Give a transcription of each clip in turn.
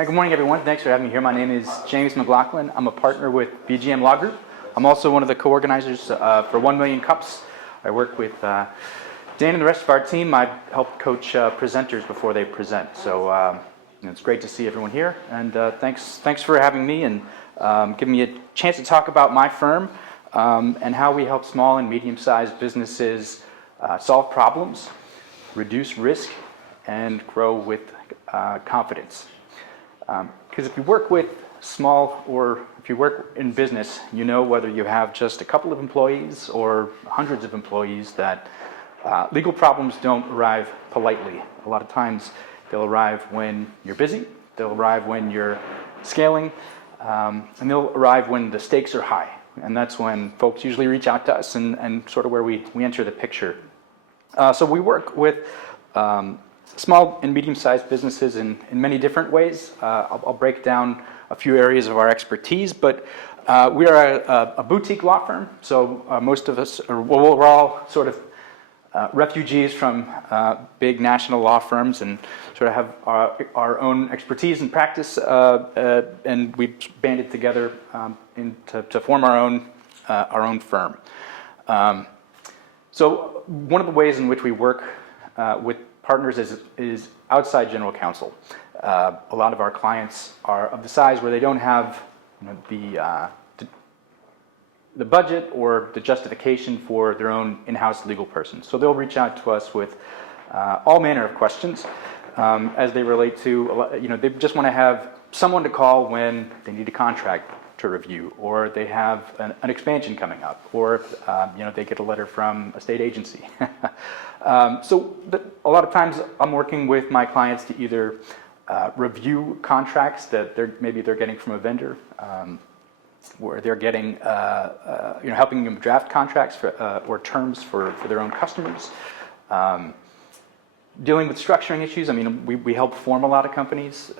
Hi, good morning, everyone. Thanks for having me here. My name is James McLaughlin. I'm a partner with BGM Law Group. I'm also one of the co-organizers for 1 Million Cups. I work with Dan and the rest of our team. I help coach presenters before they present. So it's great to see everyone here. And thanks for having me and giving me a chance to talk about my firm and how we help small and medium-sized businesses solve problems, reduce risk, and grow with confidence. Because if you work with small or if you work in business, you know whether you have just a couple of employees or hundreds of employees that legal problems don't arrive politely. A lot of times they'll arrive when you're busy, they'll arrive when you're scaling, and they'll arrive when the stakes are high. And that's when folks usually reach out to us and sort of where we enter the picture. So we work with small and medium-sized businesses in many different ways. I'll break down a few areas of our expertise, but we are a boutique law firm, so most of us, we're all sort of refugees from big national law firms and sort of have our own expertise and practice, and we banded together to form our own firm. So one of the ways in which we work with partners is outside general counsel. A lot of our clients are of the size where they don't have the budget or the justification for their own in-house legal person. So they'll reach out to us with all manner of questions as they relate to, they just want to have someone to call when they need a contract to review, or they have an expansion coming up, or they get a letter from a state agency. So a lot of times I'm working with my clients to either review contracts that maybe they're getting from a vendor, where they're getting, helping them draft contracts or terms for their own customers. Dealing with structuring issues. I mean, we help form a lot of companies.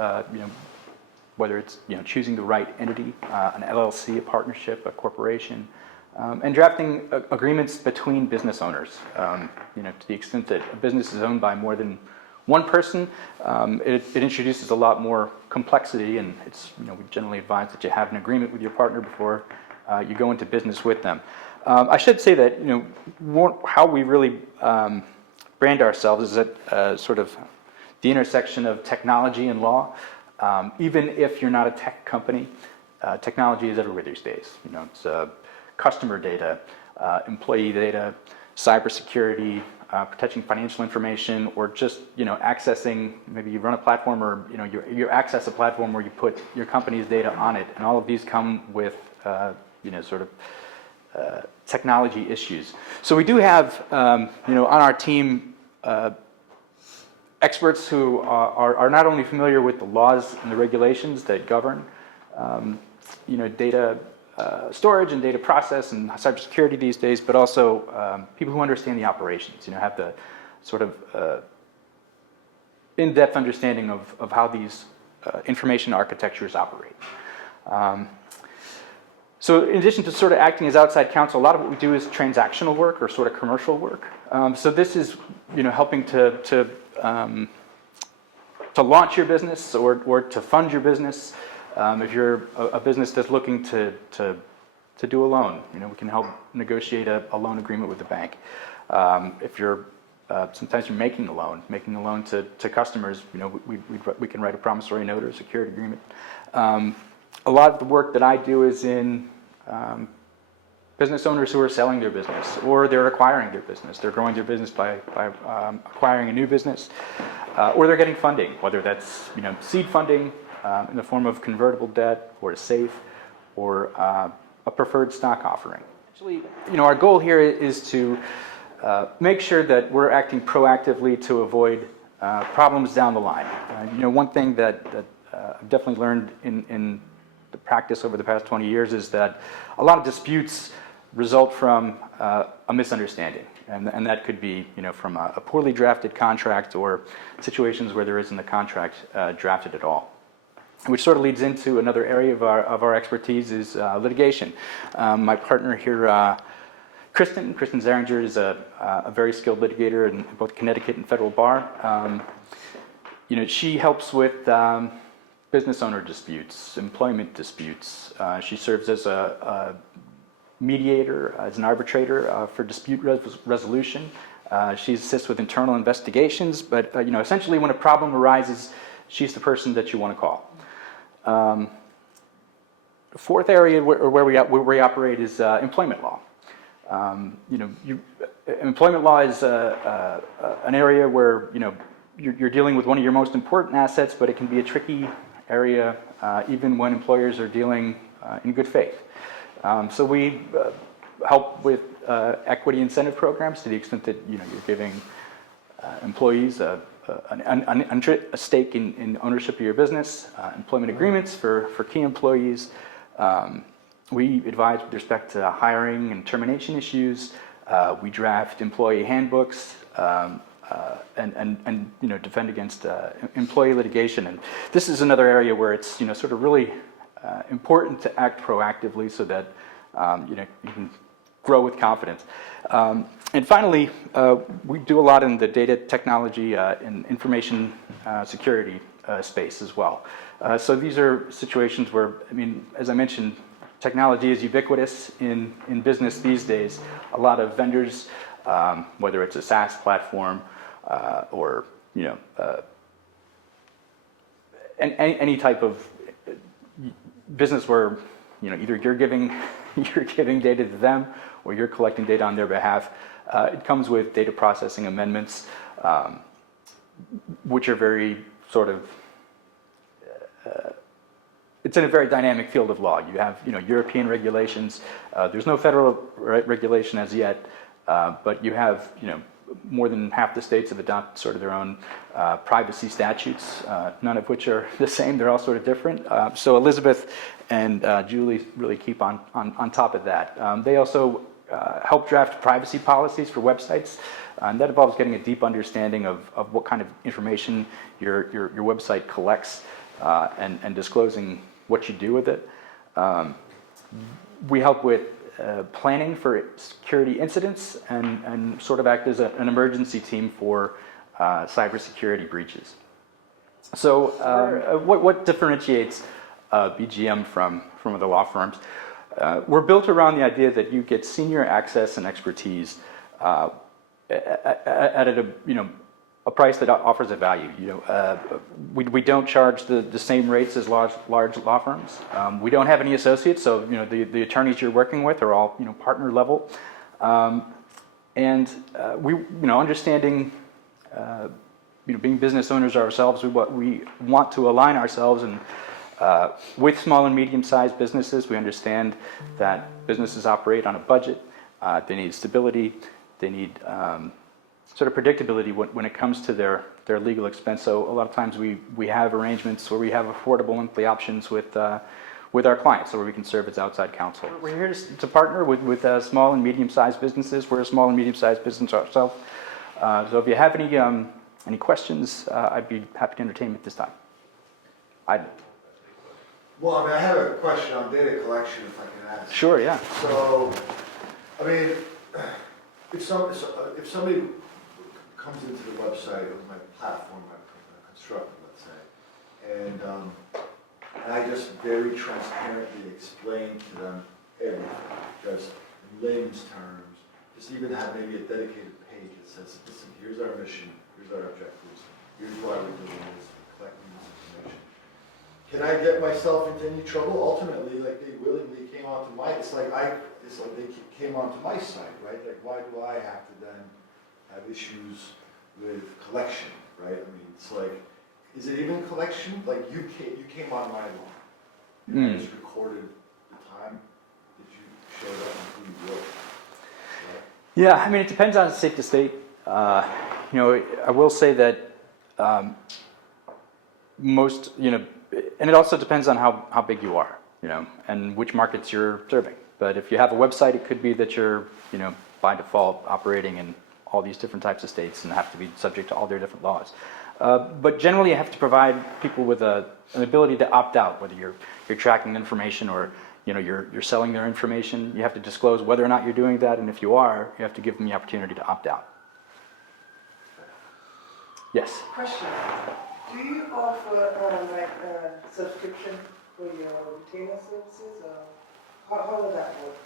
Whether it's choosing the right entity, an LLC, a partnership, a corporation, and drafting agreements between business owners. To the extent that a business is owned by more than one person, it introduces a lot more complexity, and it's we generally advise that you have an agreement with your partner before you go into business with them. I should say that how we really brand ourselves is at sort of the intersection of technology and law. Even if you're not a tech company, technology is everywhere these days. It's customer data, employee data, cybersecurity, protecting financial information, or just accessing. Maybe you run a platform, or you access a platform where you put your company's data on it, and all of these come with sort of technology issues. So we do have on our team. Experts who are not only familiar with the laws and the regulations that govern, data storage and data process and cybersecurity these days, but also people who understand the operations. Have the sort of in-depth understanding of how these information architectures operate. So in addition to sort of acting as outside counsel, a lot of what we do is transactional work or sort of commercial work. So this is helping to launch your business or to fund your business. If you're a business that's looking to do a loan, we can help negotiate a loan agreement with the bank. If you're sometimes you're making a loan to customers, we can write a promissory note or a security agreement. A lot of the work that I do is in business owners who are selling their business, or they're acquiring their business. They're growing their business by acquiring a new business, or they're getting funding, whether that's seed funding in the form of convertible debt, or a SAFE, or a preferred stock offering. Actually, our goal here is to make sure that we're acting proactively to avoid problems down the line. One thing that I've definitely learned in the practice over the past 20 years is that a lot of disputes result from a misunderstanding, and that could be from a poorly drafted contract or situations where there isn't a contract drafted at all, which sort of leads into another area of our expertise is litigation. My partner here, Kristen Zeringer, is a very skilled litigator in both Connecticut and federal bar. She helps with business owner disputes, employment disputes. She serves as a mediator, as an arbitrator for dispute resolution. She assists with internal investigations, but essentially when a problem arises, she's the person that you want to call. The fourth area where we operate is employment law. Employment law is an area where you're dealing with one of your most important assets, but it can be a tricky area even when employers are dealing in good faith. So we help with equity incentive programs to the extent that you're giving employees a stake in ownership of your business, employment agreements for key employees. We advise with respect to hiring and termination issues. We draft employee handbooks and defend against employee litigation. And this is another area where it's sort of really important to act proactively so that you can grow with confidence. And finally, we do a lot in the data technology and information security space as well. So these are situations where, as I mentioned, technology is ubiquitous in business these days. A lot of vendors, whether it's a SaaS platform or any type of business where either you're giving data to them or you're collecting data on their behalf, it comes with data processing amendments, which are very sort of it's in a very dynamic field of law. You have European regulations. There's no federal regulation as yet, but you have more than half the states have adopted sort of their own privacy statutes, none of which are the same. They're all sort of different. So Elizabeth and Julie really keep on top of that. They also help draft privacy policies for websites, and that involves getting a deep understanding of what kind of information your website collects and disclosing what you do with it. We help with planning for security incidents and sort of act as an emergency team for cybersecurity breaches. So what differentiates BGM from other law firms? We're built around the idea that you get senior access and expertise at a price that offers a value. We don't charge the same rates as large law firms. We don't have any associates, so the attorneys you're working with are all partner level, and we understanding being business owners ourselves, we want to align ourselves and with small and medium-sized businesses. We understand that businesses operate on a budget. They need stability. They need sort of predictability when it comes to their legal expense. So a lot of times we have arrangements where we have affordable monthly options with our clients, so where we can serve as outside counsel. We're here to partner with small and medium-sized businesses. We're a small and medium-sized business ourselves. So if you have any questions, I'd be happy to entertain at this time. Well, I have a question on data collection, if I can ask. Sure, yeah. So, if somebody comes into the website of my platform, I constructed, let's say, and I just very transparently explain to them everything, just in layman's terms, just even have maybe a dedicated page that says, listen, here's our mission, here's our objectives, here's why we're doing this, we're collecting this information. Can I get myself into any trouble? Ultimately, they willingly came onto my, it's like they came onto my site, right? Like, why do I have to then have issues with collection, right? It's like, is it even collection? Like, you came on my lawn. I just recorded the time that you showed up and who you were. Right? Yeah, it depends on state to state. I will say that most, and it also depends on how big you are, and which markets you're serving. But if you have a website, it could be that you're, by default operating in all these different types of states and have to be subject to all their different laws. But generally, you have to provide people with an ability to opt out, whether you're tracking information or you're selling their information. You have to disclose whether or not you're doing that, and if you are, you have to give them the opportunity to opt out. Yes. Question. Do you offer like a subscription for your retainer services, or how would that work?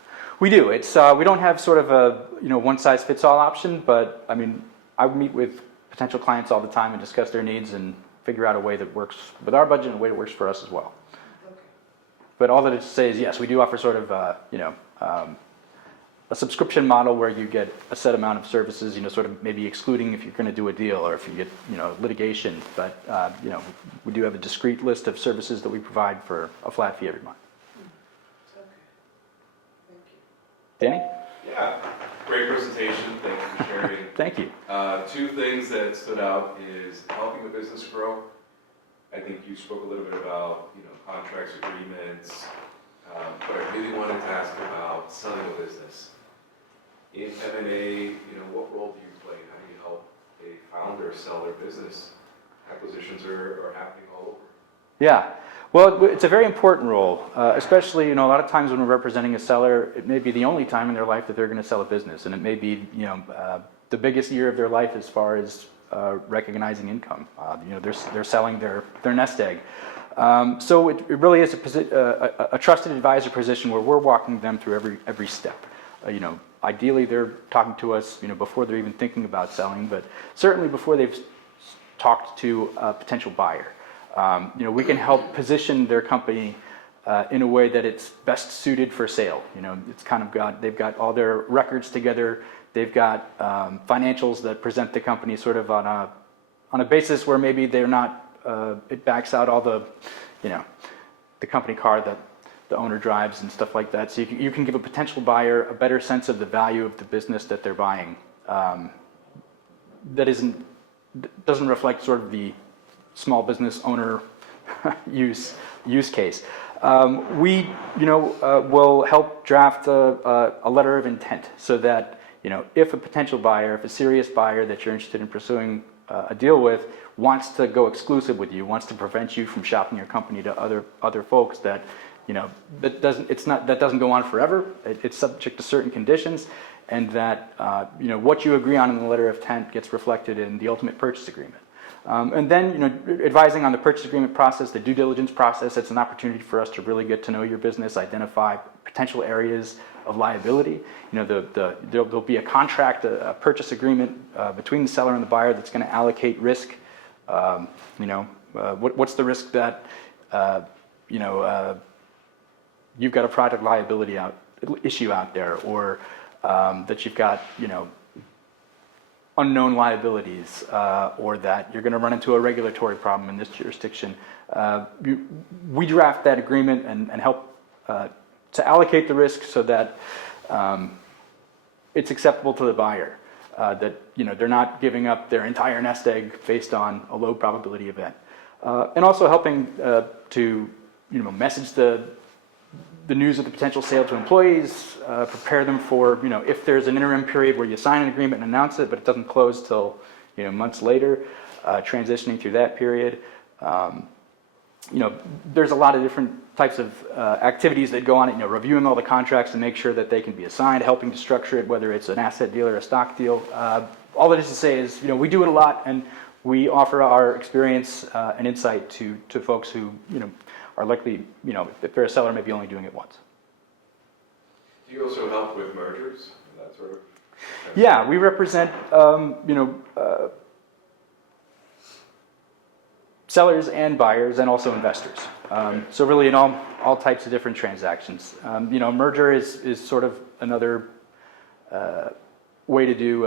We do. It's we don't have sort of a one size fits all option, but I mean I would meet with potential clients all the time and discuss their needs and figure out a way that works with our budget and a way that works for us as well. Okay. But all that is to say is yes, we do offer sort of a subscription model where you get a set amount of services, sort of maybe excluding if you're going to do a deal or if you get, litigation. But, we do have a discrete list of services that we provide for a flat fee every month. Okay. Thank you. Danny? Yeah, great presentation. Thank you for sharing. Thank you. Two things that stood out is helping the business grow. I think you spoke a little bit about, contracts, agreements, but I really wanted to ask about selling a business. In M&A, what role do you play? How do you help a founder sell their business? Acquisitions are happening all over. Yeah. Well, it's a very important role, especially, a lot of times when we're representing a seller, it may be the only time in their life that they're going to sell a business, and it may be, the biggest year of their life as far as recognizing income. They're selling their nest egg. So it really is a trusted advisor position where we're walking them through every step. Ideally, they're talking to us, before they're even thinking about selling, but certainly before they've talked to a potential buyer. We can help position their company in a way that it's best suited for sale. It's kind of they've got all their records together. They've got financials that present the company sort of on a basis where maybe they're not. It backs out all the company car that the owner drives and stuff like that. So you can give a potential buyer a better sense of the value of the business that they're buying. That doesn't reflect sort of the small business owner use case. We will help draft a letter of intent so that if a potential buyer, if a serious buyer that you're interested in pursuing a deal with wants to go exclusive with you, wants to prevent you from shopping your company to other folks, that that doesn't go on forever. It's subject to certain conditions, and that what you agree on in the letter of intent gets reflected in the ultimate purchase agreement. And then advising on the purchase agreement process, the due diligence process. It's an opportunity for us to really get to know your business, identify potential areas of liability. There'll be a contract, a purchase agreement between the seller and the buyer that's going to allocate risk. What's the risk that you've got a product liability issue out there, or that you've got unknown liabilities, or that you're going to run into a regulatory problem in this jurisdiction. We draft that agreement and help to allocate the risk so that it's acceptable to the buyer, that they're not giving up their entire nest egg based on a low probability event, and also helping to message the news of the potential sale to employees, prepare them for, if there's an interim period where you sign an agreement and announce it, but it doesn't close till, months later, transitioning through that period. There's a lot of different types of activities that go on it, reviewing all the contracts to make sure that they can be assigned, helping to structure it, whether it's an asset deal or a stock deal. All that is to say is, we do it a lot, and we offer our experience and insight to folks who, are likely, if they're a seller, maybe only doing it once. Do you also help with mergers, that sort of? Yeah, we represent, sellers and buyers, and also investors. So really in all types of different transactions. Merger is sort of another way to do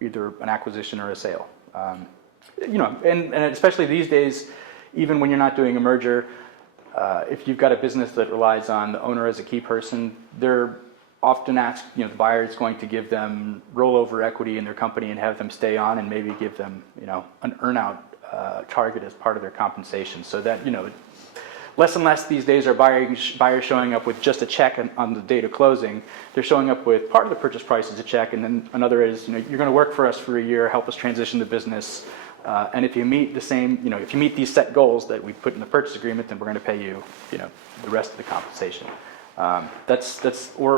either an acquisition or a sale. And especially these days, even when you're not doing a merger, if you've got a business that relies on the owner as a key person, they're often asked, the buyer is going to give them rollover equity in their company and have them stay on, and maybe give them, an earnout target as part of their compensation. So that, less and less these days are buyers showing up with just a check on the date of closing. They're showing up with part of the purchase price as a check, and then another is, you're going to work for us for a year, help us transition the business. And if you meet if you meet these set goals that we put in the purchase agreement, then we're going to pay you, the rest of the compensation. Or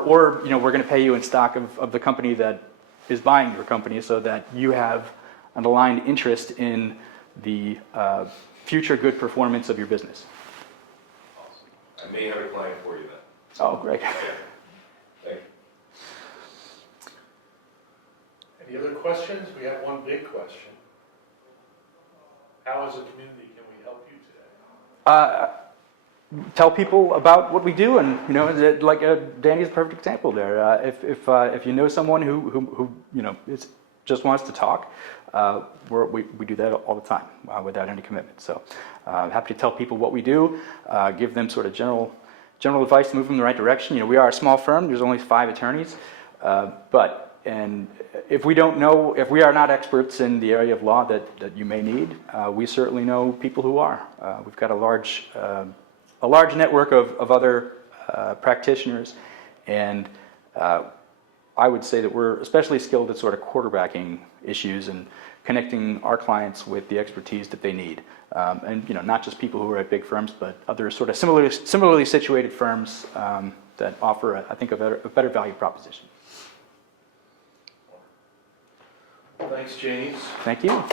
we're going to pay you in stock of the company that is buying your company, so that you have an aligned interest in the future good performance of your business. Awesome. I may have a client for you then. Oh, great. Yeah. Thank you. Any other questions? We have one big question. How as a community can we help you today? Tell people about what we do, and like Danny's a perfect example there. If you know someone who just wants to talk, we do that all the time without any commitment. So happy to tell people what we do, give them sort of general advice to move them in the right direction. We are a small firm. There's only 5 attorneys, and if we are not experts in the area of law that you may need, we certainly know people who are. We've got a large network of other practitioners, and I would say that we're especially skilled at sort of quarterbacking issues and connecting our clients with the expertise that they need. And not just people who are at big firms, but other sort of similarly situated firms that offer, I think, a better value proposition. Thanks, James. Thank you.